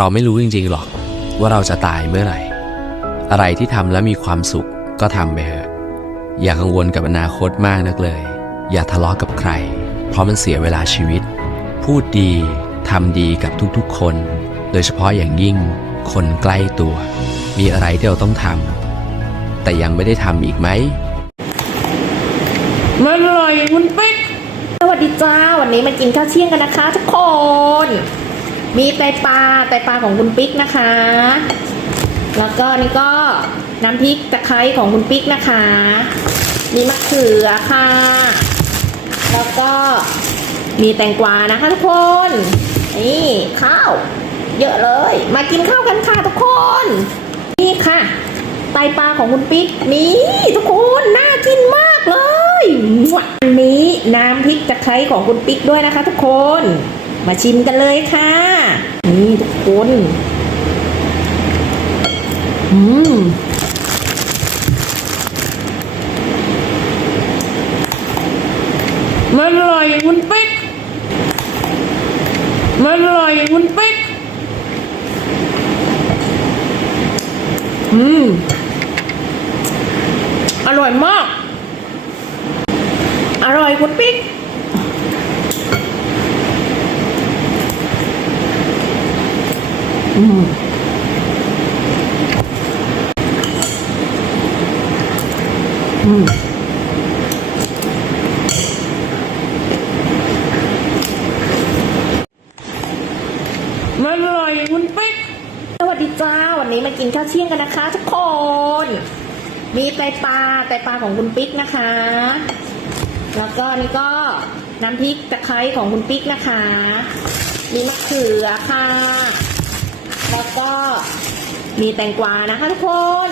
เราไม่รู้จริงๆหรอกว่าเราจะตายเมื่อไหร่ อะไรที่ทำแล้วมีความสุขก็ทำไปเถอะ อย่ากังวลกับอนาคตมากนักเลย อย่าทะเลาะกับใคร เพราะมันเสียเวลาชีวิต พูดดีทำดีกับทุกๆคน โดยเฉพาะอย่างยิ่ง คนใกล้ตัว มีอะไรที่เราต้องทำแต่ยังไม่ได้ทำอีกไหมมันอร่อยคุณปิ๊กสวัสดีจ้า วันนี้มากินข้าวเที่ยงกันนะคะทุกคน มีไตปลาไตปลาของคุณปิ๊กนะคะ แล้วก็นี่ก็น้ำพริกตะไคร้ของคุณปิ๊กนะคะ มีมะเขือค่ะ แล้วก็มีแตงกวานะคะทุกคน นี่ข้าว เยอะเลย มากินข้าวกันค่ะทุกคน นี่ค่ะไตปลาของคุณปิ๊กนี่ทุกคนน่ากินมากเลยวันนี้น้ำพริกตะไคร้ของคุณปิ๊กด้วยนะคะทุกคน มาชิมกันเลยค่ะ นี่ทุกคน อืมมันอร่อยคุณปิ๊กมันอร่อยคุณปิ๊กอืม อร่อยมาก อร่อยคุณปิ๊ก อืมมันอร่อยคุณปิ๊กสวัสดีจ้า วันนี้มากินข้าวเที่ยงกันนะคะ ทุกคน มีไตปลาไตปลาของคุณปิ๊กนะคะ แล้วก็นี่ก็น้ำพริกตะไคร้ของคุณปิ๊กนะคะ มีมะเขือค่ะ แล้วก็มีแตงกวานะคะทุกคน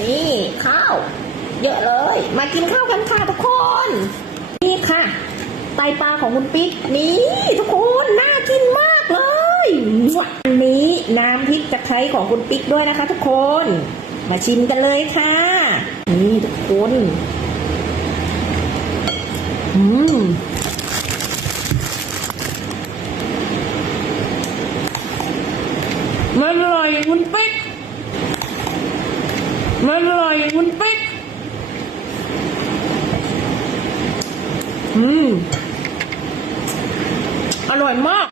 นี่ข้าว เยอะเลย มากินข้าวกันค่ะทุกคน นี่ค่ะ ไตปลาของคุณปิ๊กนี่ทุกคนน่ากินมากเลยวันนี้น้ำพริกตะไคร้ของคุณปิ๊กด้วยนะคะ ทุกคน มาชิมกันเลยค่ะ นี่ทุกคน อืม มันอร่อยมุนปิ๊กมันอร่อยมุนปิ๊กอืม อร่อยมาก